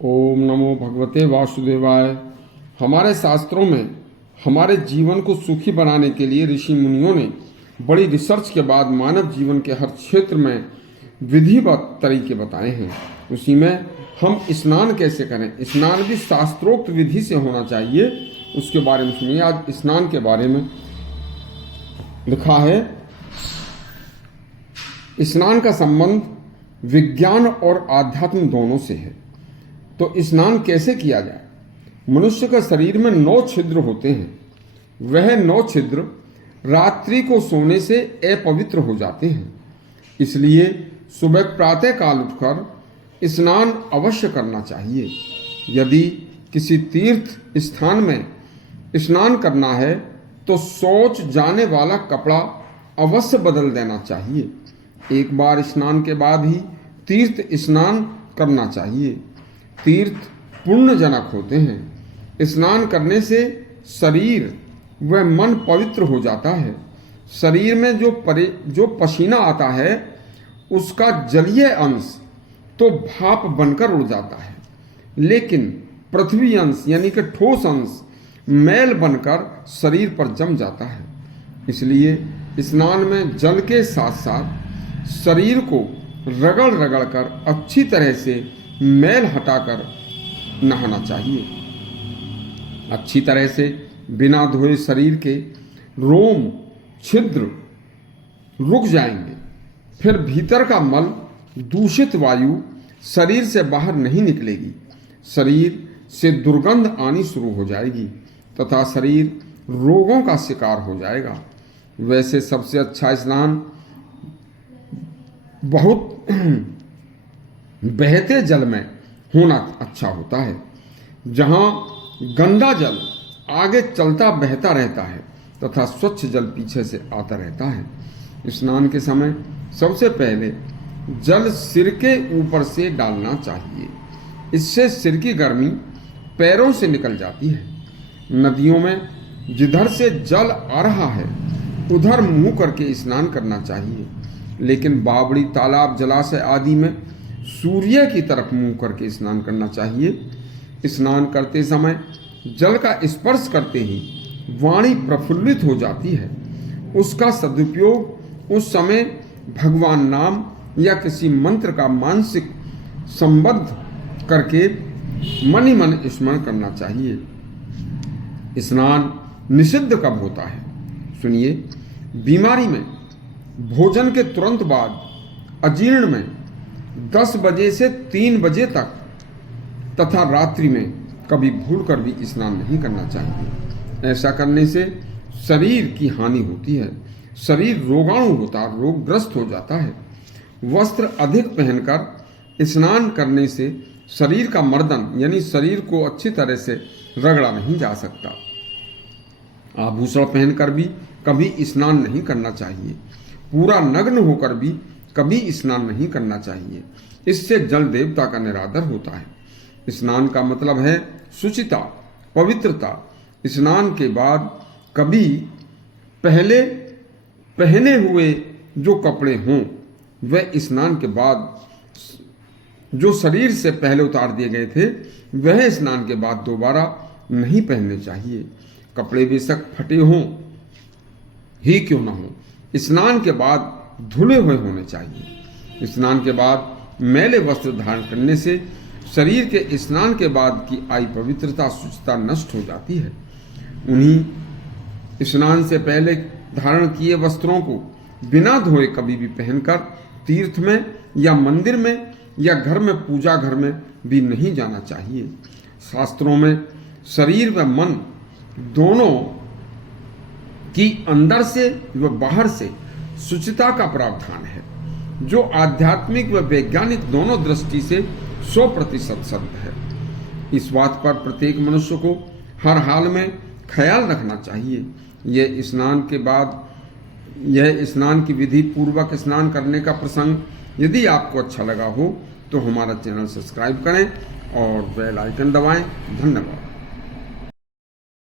ओम नमो भगवते वासुदेवाय। हमारे शास्त्रों में हमारे जीवन को सुखी बनाने के लिए ऋषि मुनियों ने बड़ी रिसर्च के बाद मानव जीवन के हर क्षेत्र में विधिवत तरीके बताए हैं। उसी में हम स्नान कैसे करें, स्नान भी शास्त्रोक्त विधि से होना चाहिए, उसके बारे में सुनिए। आज स्नान के बारे में लिखा है, स्नान का संबंध विज्ञान और आध्यात्म दोनों से है। तो स्नान कैसे किया जाए? मनुष्य के शरीर में 9 छिद्र होते हैं। वह 9 छिद्र रात्रि को सोने से अपवित्र हो जाते हैं। इसलिए सुबह प्रातः काल उठकर स्नान अवश्य करना चाहिए। यदि किसी तीर्थ स्थान में स्नान करना है तो शौच जाने वाला कपड़ा अवश्य बदल देना चाहिए। एक बार स्नान के बाद ही तीर्थ स्नान करना चाहिए। तीर्थ पुण्यजनक होते हैं। स्नान करने से शरीर व मन पवित्र हो जाता है। शरीर में जो पसीना आता है उसका जलीय अंश तो भाप बनकर उड़ जाता है, लेकिन पृथ्वी अंश यानी कि ठोस अंश मैल बनकर शरीर पर जम जाता है। इसलिए स्नान में जल के साथ साथ शरीर को रगड़ रगड़ कर अच्छी तरह से मैल हटाकर नहाना चाहिए। अच्छी तरह से बिना धोए शरीर के रोम छिद्र रुक जाएंगे। फिर भीतर का मल दूषित वायु शरीर से बाहर नहीं निकलेगी। शरीर से दुर्गंध आनी शुरू हो जाएगी तथा शरीर रोगों का शिकार हो जाएगा। वैसे सबसे अच्छा स्नान बहुत बहते जल में होना अच्छा होता है, जहां गंदा जल आगे चलता बहता रहता है तथा स्वच्छ जल पीछे से आता रहता है। स्नान के समय सबसे पहले जल सिर के ऊपर से डालना चाहिए। इससे सिर की गर्मी पैरों से निकल जाती है। नदियों में जिधर से जल आ रहा है उधर मुंह करके स्नान करना चाहिए, लेकिन बावड़ी, तालाब, जलाशय आदि में सूर्य की तरफ मुंह करके स्नान करना चाहिए। स्नान करते समय जल का स्पर्श करते ही वाणी प्रफुल्लित हो जाती है। उसका सदुपयोग उस समय भगवान नाम या किसी मंत्र का मानसिक संबद्ध करके मन ही मन स्मरण करना चाहिए। स्नान निषिद्ध कब होता है? सुनिए। बीमारी में भोजन के तुरंत बाद, अजीर्ण में 10 बजे से 3 बजे तक तथा रात्रि में कभी भूलकर भी स्नान नहीं करना चाहिए। ऐसा करने से शरीर की हानि होती है। शरीर रोगाणु होता, रोगग्रस्त हो जाता है। वस्त्र अधिक पहनकर स्नान करने से शरीर का मर्दन यानी शरीर को अच्छी तरह से रगड़ा नहीं जा सकता। आभूषण पहनकर भी कभी स्नान नहीं करना चाहिए। पूरा नग्न होकर भी कभी स्नान नहीं करना चाहिए। इससे जल देवता का निरादर होता है। स्नान का मतलब है शुचिता, पवित्रता। स्नान के बाद कभी पहले पहने हुए जो कपड़े हों वह स्नान के बाद जो शरीर से पहले उतार दिए गए थे वह स्नान के बाद दोबारा नहीं पहनने चाहिए। कपड़े बेशक फटे हों ही क्यों ना हो, स्नान के बाद धुले हुए होने चाहिए। स्नान के बाद मैले वस्त्र धारण करने से शरीर के स्नान के बाद की आई पवित्रता, शुचिता नष्ट हो जाती है। उन्हीं स्नान से पहले धारण किए वस्त्रों को बिना धोए कभी भी पहनकर तीर्थ में या मंदिर में या घर में, पूजा घर में भी नहीं जाना चाहिए। शास्त्रों में शरीर व मन दोनों की अंदर से व बाहर से शुचिता का प्रावधान है, जो आध्यात्मिक व वैज्ञानिक दोनों दृष्टि से 100% सत्य है। इस बात पर प्रत्येक मनुष्य को हर हाल में ख्याल रखना चाहिए। यह स्नान की विधि पूर्वक स्नान करने का प्रसंग यदि आपको अच्छा लगा हो तो हमारा चैनल सब्सक्राइब करें और बेल आइकन दबाएं। धन्यवाद।